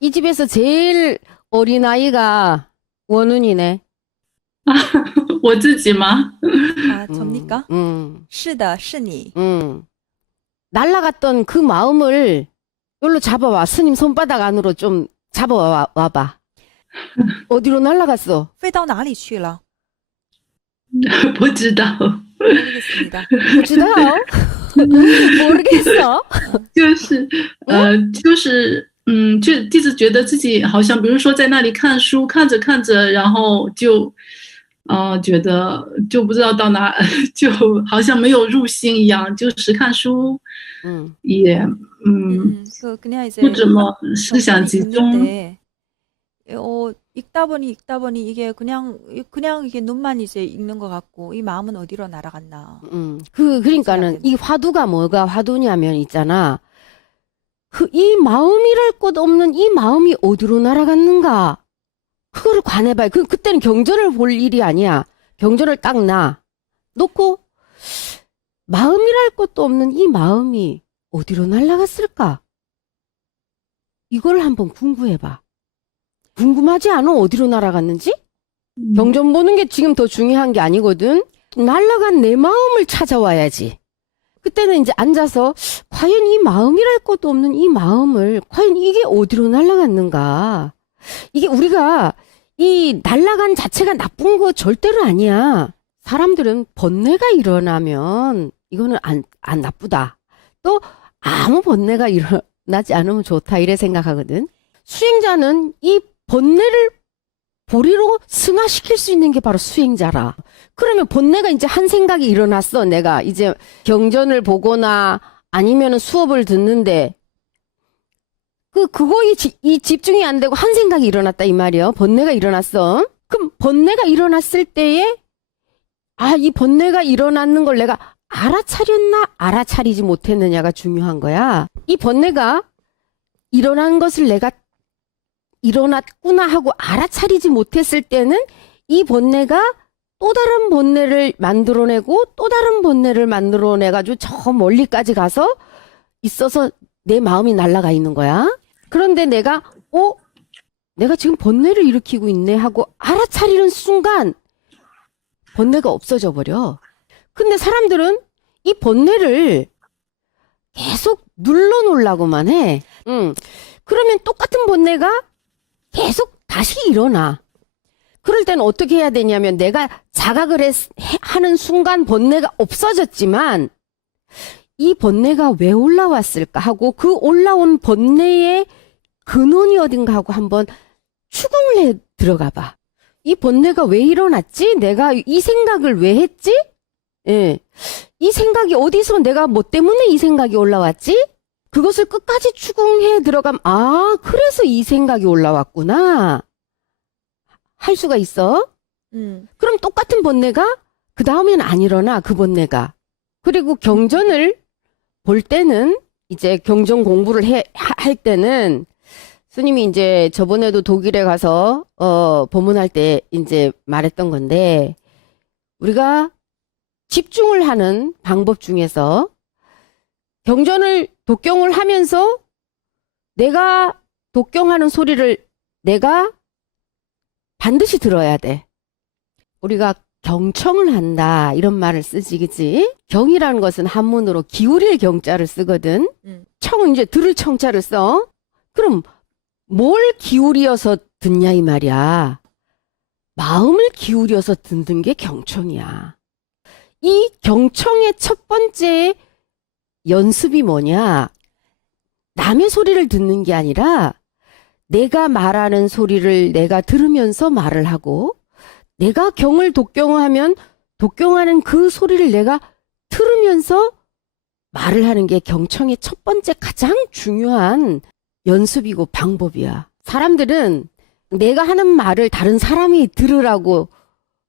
이 집에서 제일 어린아이가 원훈이네. 我自己吗？아, 음, 접니까? 음, 是的,是你. 날라갔던 그 마음을 여기로 잡아와. 스님 손바닥 안으로 좀 잡아와봐. 어디로 날라갔어? 飞到哪里去了? 不知道， 모르겠습니다. 不知道? 모르겠어? 就是就一直觉得自己好像，比如说在那里看书，看着看着，然后就觉得就不知道到哪，就好像没有入心一样，就是看书 음, 也그냥 이제 不怎么思想 천천히 集中。 읽는데, 읽다 보니 이게 그냥 이게 눈만 이제 읽는 것 같고, 이 마음은 어디로 날아갔나. 그러니까는 이 화두가 뭐가 화두냐면 있잖아. 이 마음이랄 것 없는 이 마음이 어디로 날아갔는가? 그거를 관해봐요. 그때는 경전을 볼 일이 아니야. 경전을 딱 놓고, 마음이랄 것도 없는 이 마음이 어디로 날아갔을까? 이걸 한번 궁금해봐. 궁금하지 않아? 어디로 날아갔는지? 경전 보는 게 지금 더 중요한 게 아니거든. 날아간 내 마음을 찾아와야지. 그때는 이제 앉아서 과연 이 마음이랄 것도 없는 이 마음을 과연 이게 어디로 날아갔는가? 이게 우리가 이 날아간 자체가 나쁜 거 절대로 아니야. 사람들은 번뇌가 일어나면 이거는 안 나쁘다. 또 아무 번뇌가 일어나지 않으면 좋다 이래 생각하거든. 수행자는 이 번뇌를 보리로 승화시킬 수 있는 게 바로 수행자라. 그러면 번뇌가 이제 한 생각이 일어났어. 내가 이제 경전을 보거나 아니면 수업을 듣는데 그거에 이 집중이 안 되고 한 생각이 일어났다 이 말이야. 번뇌가 일어났어. 그럼 번뇌가 일어났을 때에 이 번뇌가 일어났는 걸 내가 알아차렸나 알아차리지 못했느냐가 중요한 거야. 이 번뇌가 일어난 것을 내가 일어났구나 하고 알아차리지 못했을 때는 이 번뇌가 또 다른 번뇌를 만들어내고 또 다른 번뇌를 만들어내가지고 저 멀리까지 가서 있어서 내 마음이 날아가 있는 거야. 그런데 내가 지금 번뇌를 일으키고 있네 하고 알아차리는 순간 번뇌가 없어져 버려. 근데 사람들은 이 번뇌를 계속 눌러놓으려고만 해. 그러면 똑같은 번뇌가 계속 다시 일어나. 그럴 때는 어떻게 해야 되냐면 내가 자각을 하는 순간 번뇌가 없어졌지만 이 번뇌가 왜 올라왔을까 하고 그 올라온 번뇌의 근원이 어딘가 하고 한번 추궁을 해 들어가 봐. 이 번뇌가 왜 일어났지? 내가 이 생각을 왜 했지? 예. 이 생각이 어디서 내가 뭐 때문에 이 생각이 올라왔지? 그것을 끝까지 추궁해 들어가면 그래서 이 생각이 올라왔구나 할 수가 있어. 그럼 똑같은 번뇌가 그 다음엔 안 일어나. 그 번뇌가. 그리고 경전을 볼 때는 이제 경전 공부를 할 때는 스님이 이제 저번에도 독일에 가서 법문할 때 이제 말했던 건데 우리가 집중을 하는 방법 중에서 경전을 독경을 하면서 내가 독경하는 소리를 내가 반드시 들어야 돼. 우리가 경청을 한다 이런 말을 쓰지 그치? 경이라는 것은 한문으로 기울일 경자를 쓰거든. 청은 이제 들을 청자를 써. 그럼 뭘 기울여서 듣냐 이 말이야. 마음을 기울여서 듣는 게 경청이야. 이 경청의 첫 번째 연습이 뭐냐? 남의 소리를 듣는 게 아니라 내가 말하는 소리를 내가 들으면서 말을 하고 내가 경을 독경하면 독경하는 그 소리를 내가 들으면서 말을 하는 게 경청의 첫 번째 가장 중요한 연습이고 방법이야. 사람들은 내가 하는 말을 다른 사람이 들으라고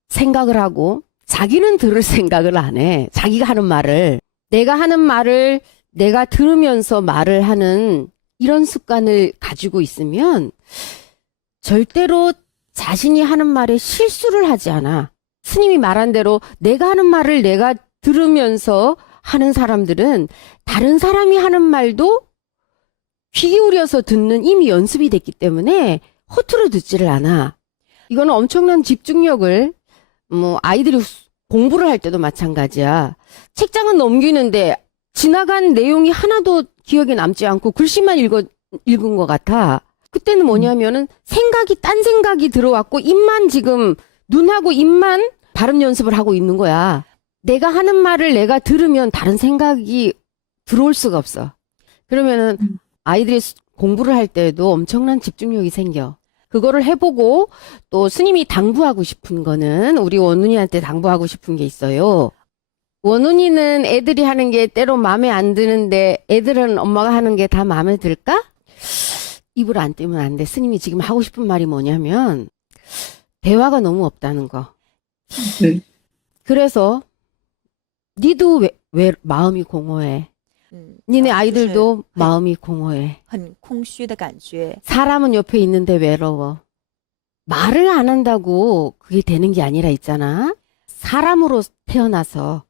생각을 하고 자기는 들을 생각을 안 해. 자기가 하는 말을. 내가 하는 말을 내가 들으면서 말을 하는 이런 습관을 가지고 있으면 절대로 자신이 하는 말에 실수를 하지 않아. 스님이 말한 대로 내가 하는 말을 내가 들으면서 하는 사람들은 다른 사람이 하는 말도 귀 기울여서 듣는 이미 연습이 됐기 때문에 허투루 듣지를 않아. 이거는 엄청난 집중력을, 아이들이 공부를 할 때도 마찬가지야. 책장은 넘기는데 지나간 내용이 하나도 기억에 남지 않고 글씨만 읽은 것 같아. 그때는 뭐냐면은 딴 생각이 들어왔고 입만 지금 눈하고 입만 발음 연습을 하고 있는 거야. 내가 하는 말을 내가 들으면 다른 생각이 들어올 수가 없어. 그러면은 아이들이 공부를 할 때도 엄청난 집중력이 생겨. 그거를 해보고 또 스님이 당부하고 싶은 거는 우리 원훈이한테 당부하고 싶은 게 있어요. 원훈이는 애들이 하는 게 때로 마음에 안 드는데 애들은 엄마가 하는 게 다 마음에 들까? 입을 안 떼면 안 돼. 스님이 지금 하고 싶은 말이 뭐냐면 대화가 너무 없다는 거. 네. 그래서 니도 왜 마음이 공허해? 니네 就是 아이들도 마음이 공허해. 很空虚的感觉。 사람은 옆에 있는데 외로워. 말을 안 한다고 그게 되는 게 아니라 있잖아. 사람으로 태어나서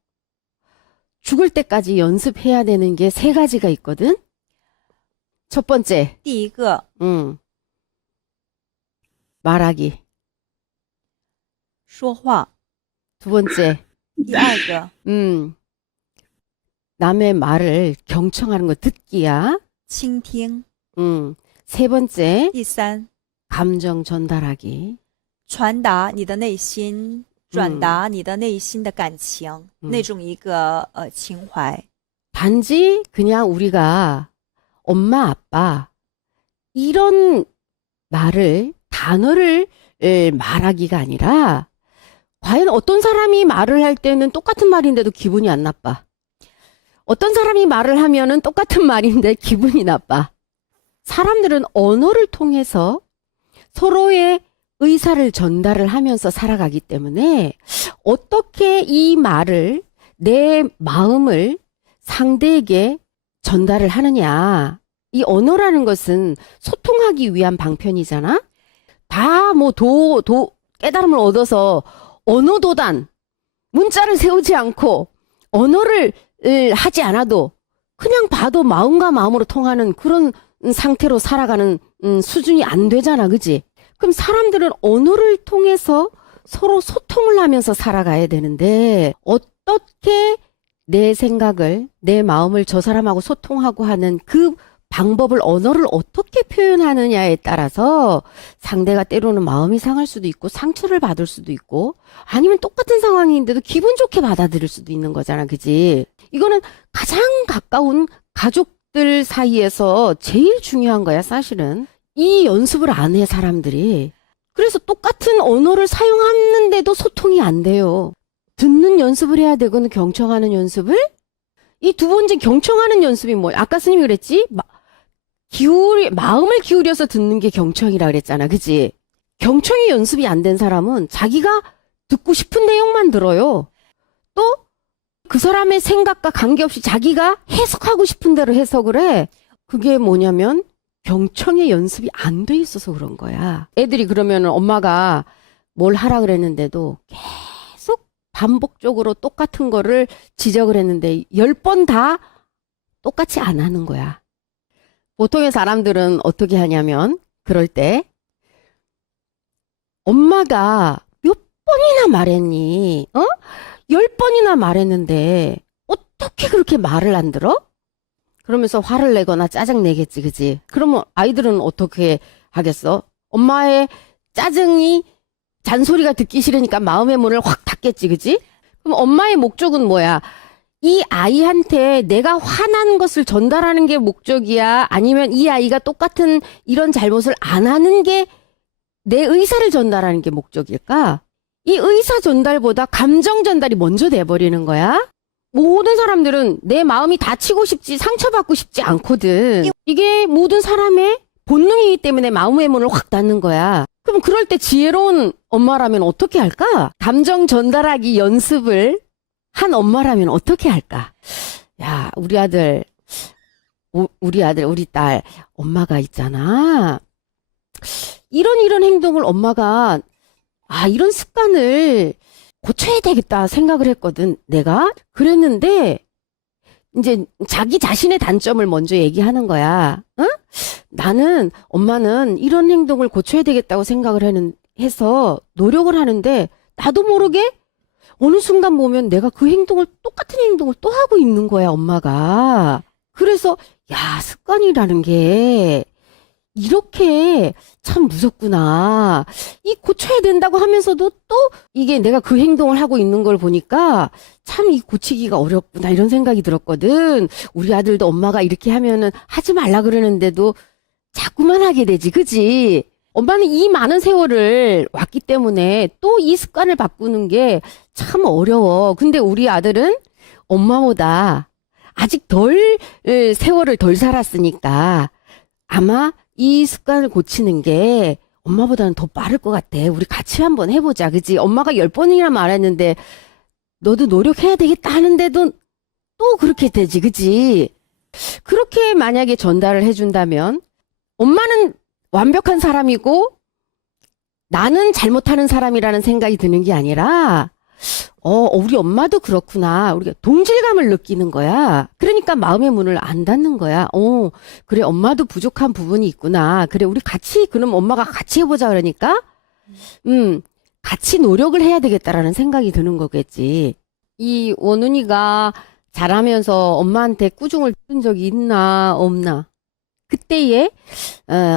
죽을 때까지 연습해야 되는 게 3가지가 있거든. 첫 번째, 第一个 말하기. 说话， 두 번째, 第二个 남의 말을 경청하는 거 듣기야. 倾听， 세 번째, 第三 감정 전달하기. 传达你的内心，转达你的内心的感情，那种一个情怀。 단지 그냥 우리가 엄마, 아빠 이런 단어를 말하기가 아니라 과연 어떤 사람이 말을 할 때는 똑같은 말인데도 기분이 안 나빠. 어떤 사람이 말을 하면은 똑같은 말인데 기분이 나빠. 사람들은 언어를 통해서 서로의 의사를 전달을 하면서 살아가기 때문에 어떻게 이 말을, 내 마음을 상대에게 전달을 하느냐. 이 언어라는 것은 소통하기 위한 방편이잖아. 다 깨달음을 얻어서 언어도단, 문자를 세우지 않고 언어를 하지 않아도 그냥 봐도 마음과 마음으로 통하는 그런 상태로 살아가는 수준이 안 되잖아. 그지? 그럼 사람들은 언어를 통해서 서로 소통을 하면서 살아가야 되는데 어떻게 내 생각을, 내 마음을 저 사람하고 소통하고 하는 그 방법을, 언어를 어떻게 표현하느냐에 따라서 상대가 때로는 마음이 상할 수도 있고 상처를 받을 수도 있고 아니면 똑같은 상황인데도 기분 좋게 받아들일 수도 있는 거잖아. 그지? 이거는 가장 가까운 가족들 사이에서 제일 중요한 거야, 사실은. 이 연습을 안 해, 사람들이. 그래서 똑같은 언어를 사용하는데도 소통이 안 돼요. 듣는 연습을 해야 되거든, 경청하는 연습을. 이 두 번째 경청하는 연습이 뭐야? 아까 스님이 그랬지? 마음을 기울여서 듣는 게 경청이라 그랬잖아. 그치? 경청이 연습이 안 된 사람은 자기가 듣고 싶은 내용만 들어요. 또 그 사람의 생각과 관계없이 자기가 해석하고 싶은 대로 해석을 해. 그게 뭐냐면 경청의 연습이 안 돼 있어서 그런 거야. 애들이 그러면 엄마가 뭘 하라 그랬는데도 계속 반복적으로 똑같은 거를 지적을 했는데 10번 다 똑같이 안 하는 거야. 보통의 사람들은 어떻게 하냐면 그럴 때 엄마가 몇 번이나 말했니? 10번이나 말했는데 어떻게 그렇게 말을 안 들어? 그러면서 화를 내거나 짜증 내겠지, 그지? 그러면 아이들은 어떻게 하겠어? 엄마의 짜증이, 잔소리가 듣기 싫으니까 마음의 문을 확 닫겠지, 그지? 그럼 엄마의 목적은 뭐야? 이 아이한테 내가 화난 것을 전달하는 게 목적이야? 아니면 이 아이가 똑같은 이런 잘못을 안 하는 게 내 의사를 전달하는 게 목적일까? 이 의사 전달보다 감정 전달이 먼저 돼버리는 거야? 모든 사람들은 내 마음이 다치고 싶지, 상처받고 싶지 않거든. 이게 모든 사람의 본능이기 때문에 마음의 문을 확 닫는 거야. 그럼 그럴 때 지혜로운 엄마라면 어떻게 할까? 감정 전달하기 연습을 한 엄마라면 어떻게 할까? 야, 우리 딸, 엄마가 있잖아. 이런 행동을 엄마가, 이런 습관을 고쳐야 되겠다 생각을 했거든, 내가. 그랬는데, 이제 자기 자신의 단점을 먼저 얘기하는 거야. 응? 나는, 엄마는 이런 행동을 고쳐야 되겠다고 생각을 해서 노력을 하는데, 나도 모르게 어느 순간 보면 내가 똑같은 행동을 또 하고 있는 거야, 엄마가. 그래서, 야, 습관이라는 게, 이렇게 참 무섭구나. 이 고쳐야 된다고 하면서도 또 이게 내가 그 행동을 하고 있는 걸 보니까 참 이 고치기가 어렵구나 이런 생각이 들었거든. 우리 아들도 엄마가 이렇게 하면은 하지 말라 그러는데도 자꾸만 하게 되지, 그지? 엄마는 이 많은 세월을 왔기 때문에 또 이 습관을 바꾸는 게 참 어려워. 근데 우리 아들은 엄마보다 아직 세월을 덜 살았으니까 아마 이 습관을 고치는 게 엄마보다는 더 빠를 것 같아. 우리 같이 한번 해보자. 그치? 엄마가 10번이나 말했는데 너도 노력해야 되겠다 하는데도 또 그렇게 되지. 그치? 그렇게 만약에 전달을 해준다면 엄마는 완벽한 사람이고 나는 잘못하는 사람이라는 생각이 드는 게 아니라 우리 엄마도 그렇구나. 우리가 동질감을 느끼는 거야. 그러니까 마음의 문을 안 닫는 거야. 그래, 엄마도 부족한 부분이 있구나. 그래, 우리 그럼 엄마가 같이 해보자 그러니까, 같이 노력을 해야 되겠다라는 생각이 드는 거겠지. 이 원훈이가 자라면서 엄마한테 꾸중을 들은 적이 있나, 없나? 그때에,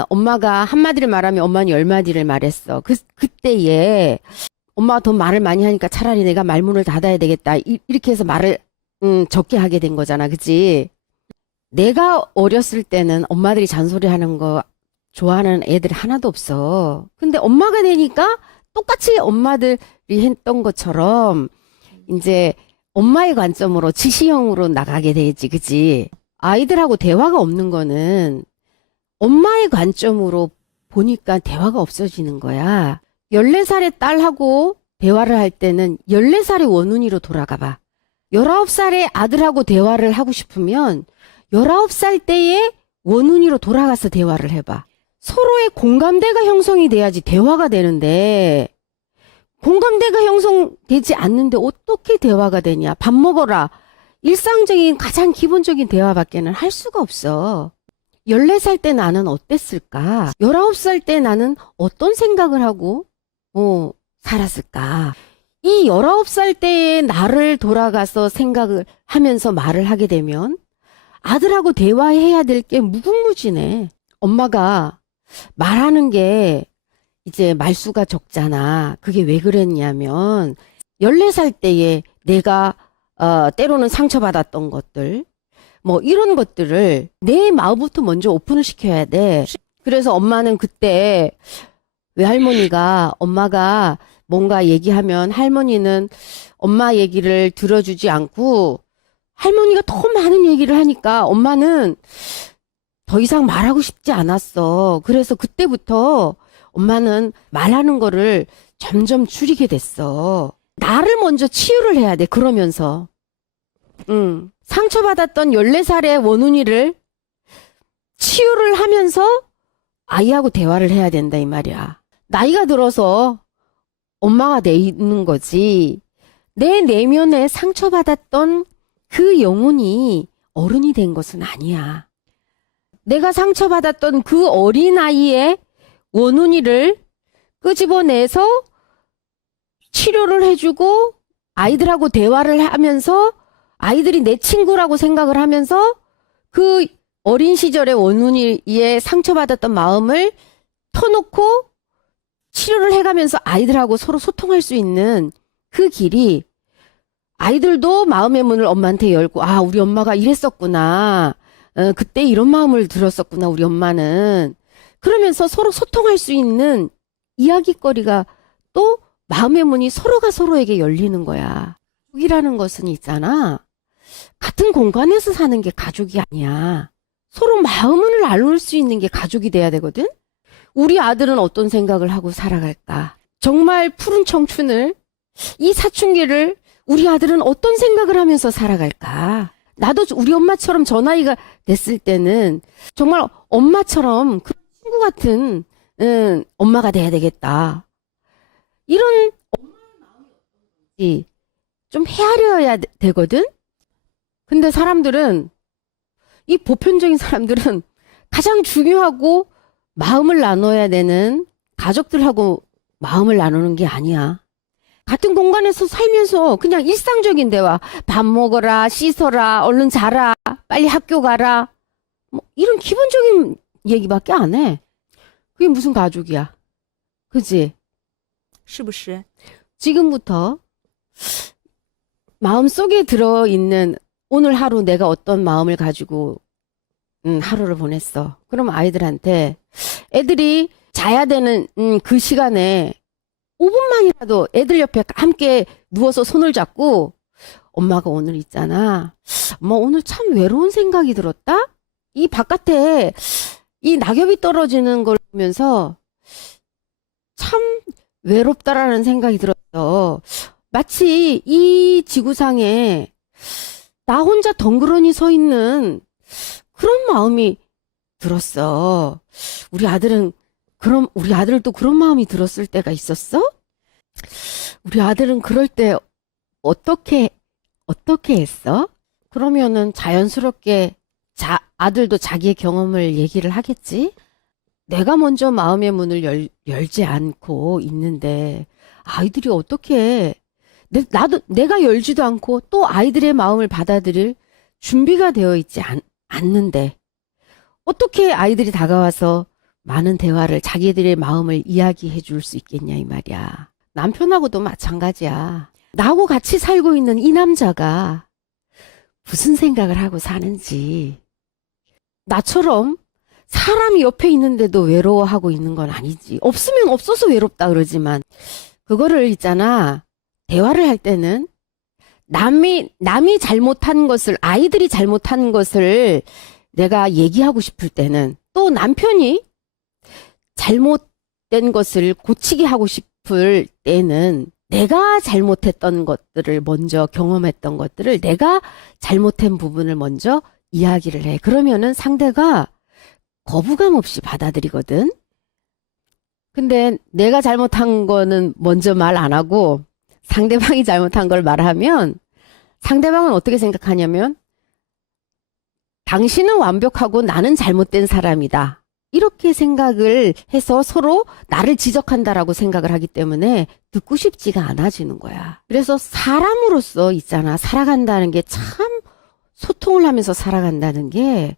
엄마가 한마디를 말하면 엄마는 10마디를 말했어. 그때에, 엄마가 더 말을 많이 하니까 차라리 내가 말문을 닫아야 되겠다. 이렇게 해서 말을 적게 하게 된 거잖아. 그치? 내가 어렸을 때는 엄마들이 잔소리하는 거 좋아하는 애들이 하나도 없어. 근데 엄마가 되니까 똑같이 엄마들이 했던 것처럼 이제 엄마의 관점으로 지시형으로 나가게 되지. 그치? 아이들하고 대화가 없는 거는 엄마의 관점으로 보니까 대화가 없어지는 거야. 14살의 딸하고 대화를 할 때는 14살의 원훈이로 돌아가 봐. 19살의 아들하고 대화를 하고 싶으면 19살 때의 원훈이로 돌아가서 대화를 해봐. 서로의 공감대가 형성이 돼야지 대화가 되는데 공감대가 형성되지 않는데 어떻게 대화가 되냐. 밥 먹어라. 일상적인 가장 기본적인 대화밖에는 할 수가 없어. 14살 때 나는 어땠을까? 19살 때 나는 어떤 생각을 하고 살았을까? 이 19살 때의 나를 돌아가서 생각을 하면서 말을 하게 되면 아들하고 대화해야 될 게 무궁무진해. 엄마가 말하는 게 이제 말수가 적잖아. 그게 왜 그랬냐면 14살 때에 내가 때로는 상처받았던 것들 뭐 이런 것들을 내 마음부터 먼저 오픈을 시켜야 돼. 그래서 엄마는 그때 외할머니가 엄마가 뭔가 얘기하면 할머니는 엄마 얘기를 들어주지 않고 할머니가 더 많은 얘기를 하니까 엄마는 더 이상 말하고 싶지 않았어. 그래서 그때부터 엄마는 말하는 거를 점점 줄이게 됐어. 나를 먼저 치유를 해야 돼. 그러면서 상처받았던 14살의 원훈이를 치유를 하면서 아이하고 대화를 해야 된다 이 말이야. 나이가 들어서 엄마가 돼 있는 거지. 내 내면에 상처받았던 그 영혼이 어른이 된 것은 아니야. 내가 상처받았던 그 어린아이의 원훈이를 끄집어내서 치료를 해주고 아이들하고 대화를 하면서 아이들이 내 친구라고 생각을 하면서 그 어린 시절의 원훈이의 상처받았던 마음을 터놓고 치료를 해가면서 아이들하고 서로 소통할 수 있는 그 길이 아이들도 마음의 문을 엄마한테 열고 우리 엄마가 이랬었구나. 그때 이런 마음을 들었었구나 우리 엄마는. 그러면서 서로 소통할 수 있는 이야기거리가 또 마음의 문이 서로가 서로에게 열리는 거야. 가족이라는 것은 있잖아. 같은 공간에서 사는 게 가족이 아니야. 서로 마음을 나눌 수 있는 게 가족이 돼야 되거든. 우리 아들은 어떤 생각을 하고 살아갈까? 정말 푸른 청춘을 이 사춘기를 우리 아들은 어떤 생각을 하면서 살아갈까? 나도 우리 엄마처럼 저 나이가 됐을 때는 정말 엄마처럼 그 친구 같은 엄마가 돼야 되겠다. 이런 엄마의 마음이 좀 헤아려야 되거든? 근데 사람들은, 이 보편적인 사람들은 가장 중요하고 마음을 나눠야 되는 가족들하고 마음을 나누는 게 아니야. 같은 공간에서 살면서 그냥 일상적인 대화, 밥 먹어라, 씻어라, 얼른 자라, 빨리 학교 가라, 뭐 이런 기본적인 얘기밖에 안 해. 그게 무슨 가족이야? 그지? 是不是？ 지금부터 마음속에 들어있는 오늘 하루 내가 어떤 마음을 가지고 하루를 보냈어. 그럼 아이들한테 애들이 자야 되는 그 시간에 5분만이라도 애들 옆에 함께 누워서 손을 잡고 엄마가 오늘 있잖아. 엄마 오늘 참 외로운 생각이 들었다? 이 바깥에 이 낙엽이 떨어지는 걸 보면서 참 외롭다라는 생각이 들었어. 마치 이 지구상에 나 혼자 덩그러니 서 있는 그런 마음이 들었어. 우리 아들도 그런 마음이 들었을 때가 있었어? 우리 아들은 그럴 때 어떻게 했어? 그러면은 자연스럽게 아들도 자기의 경험을 얘기를 하겠지? 내가 먼저 마음의 문을 열지 않고 있는데 아이들이 어떻게 내가 열지도 않고 또 아이들의 마음을 받아들일 준비가 되어 있지 않는데 어떻게 아이들이 다가와서 많은 대화를 자기들의 마음을 이야기해 줄 수 있겠냐 이 말이야. 남편하고도 마찬가지야. 나하고 같이 살고 있는 이 남자가 무슨 생각을 하고 사는지 나처럼 사람이 옆에 있는데도 외로워하고 있는 건 아니지. 없으면 없어서 외롭다 그러지만 그거를 있잖아. 대화를 할 때는 남이 잘못한 것을 아이들이 잘못한 것을 내가 얘기하고 싶을 때는 또 남편이 잘못된 것을 고치게 하고 싶을 때는 내가 잘못했던 것들을 먼저 경험했던 것들을 내가 잘못한 부분을 먼저 이야기를 해. 그러면은 상대가 거부감 없이 받아들이거든. 근데 내가 잘못한 거는 먼저 말 안 하고 상대방이 잘못한 걸 말하면 상대방은 어떻게 생각하냐면 당신은 완벽하고 나는 잘못된 사람이다. 이렇게 생각을 해서 서로 나를 지적한다라고 생각을 하기 때문에 듣고 싶지가 않아지는 거야. 그래서 사람으로서 있잖아. 살아간다는 게 참 소통을 하면서 살아간다는 게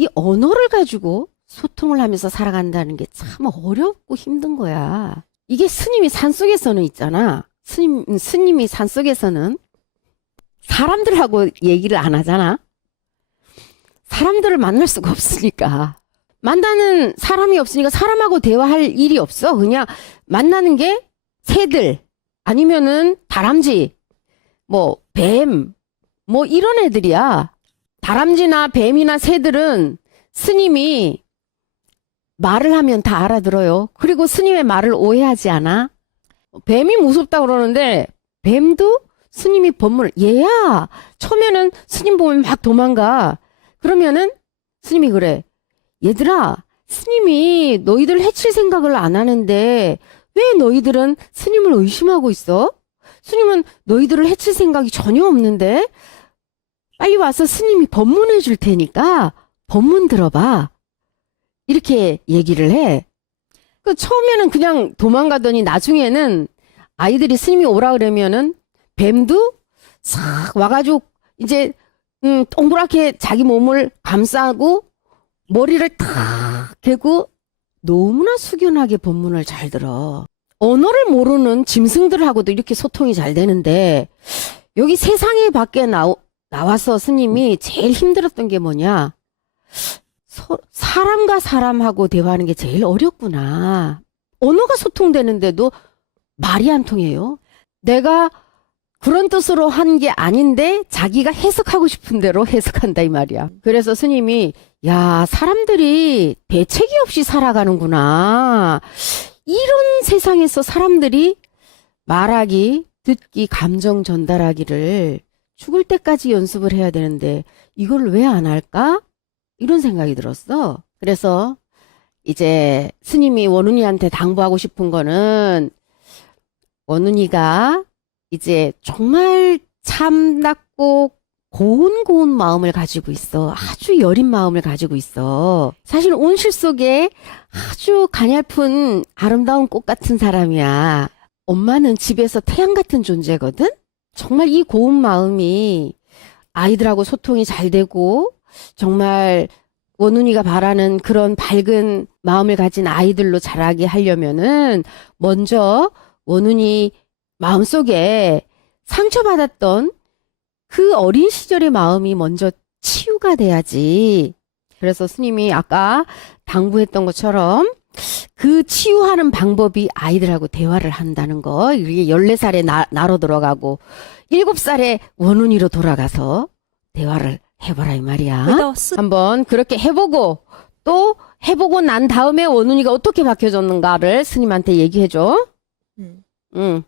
이 언어를 가지고 소통을 하면서 살아간다는 게 참 어렵고 힘든 거야. 이게 스님이 산속에서는 있잖아. 스님이 산속에서는 사람들하고 얘기를 안 하잖아. 사람들을 만날 수가 없으니까. 만나는 사람이 없으니까 사람하고 대화할 일이 없어. 그냥 만나는 게 새들, 아니면은 다람쥐, 뭐 뱀, 뭐 이런 애들이야. 다람쥐나 뱀이나 새들은 스님이 말을 하면 다 알아들어요. 그리고 스님의 말을 오해하지 않아. 뱀이 무섭다 그러는데 뱀도 스님이 법문을 얘야. 처음에는 스님 보면 막 도망가. 그러면은 스님이 그래. 얘들아, 스님이 너희들 해칠 생각을 안 하는데 왜 너희들은 스님을 의심하고 있어? 스님은 너희들을 해칠 생각이 전혀 없는데 빨리 와서 스님이 법문해 줄 테니까 법문 들어봐. 이렇게 얘기를 해. 그 처음에는 그냥 도망가더니 나중에는 아이들이 스님이 오라 그러면은 뱀도 싹 와가지고 이제 동그랗게 자기 몸을 감싸고 머리를 탁 개고 너무나 숙연하게 법문을 잘 들어. 언어를 모르는 짐승들하고도 이렇게 소통이 잘 되는데 여기 세상에 밖에 나와서 스님이 제일 힘들었던 게 뭐냐? 사람과 사람하고 대화하는 게 제일 어렵구나. 언어가 소통되는데도 말이 안 통해요. 내가 그런 뜻으로 한 게 아닌데 자기가 해석하고 싶은 대로 해석한다 이 말이야. 그래서 스님이 야, 사람들이 대책이 없이 살아가는구나. 이런 세상에서 사람들이 말하기, 듣기, 감정 전달하기를 죽을 때까지 연습을 해야 되는데 이걸 왜 안 할까? 이런 생각이 들었어. 그래서 이제 스님이 원훈이한테 당부하고 싶은 거는 원훈이가 이제 정말 참답고 고운 마음을 가지고 있어. 아주 여린 마음을 가지고 있어. 사실 온실 속에 아주 가냘픈 아름다운 꽃 같은 사람이야. 엄마는 집에서 태양 같은 존재거든? 정말 이 고운 마음이 아이들하고 소통이 잘 되고 정말 원훈이가 바라는 그런 밝은 마음을 가진 아이들로 자라게 하려면은 먼저 원훈이 마음속에 상처받았던 그 어린 시절의 마음이 먼저 치유가 돼야지. 그래서 스님이 아까 당부했던 것처럼 그 치유하는 방법이 아이들하고 대화를 한다는 거. 이게 14살에 나로 들어가고 7살에 원훈이로 돌아가서 대화를 해봐라 이 말이야. 回到4 한번 그렇게 해보고 또 해보고 난 다음에 원훈이가 어떻게 바뀌어졌는가를 스님한테 얘기해줘. 음. 응.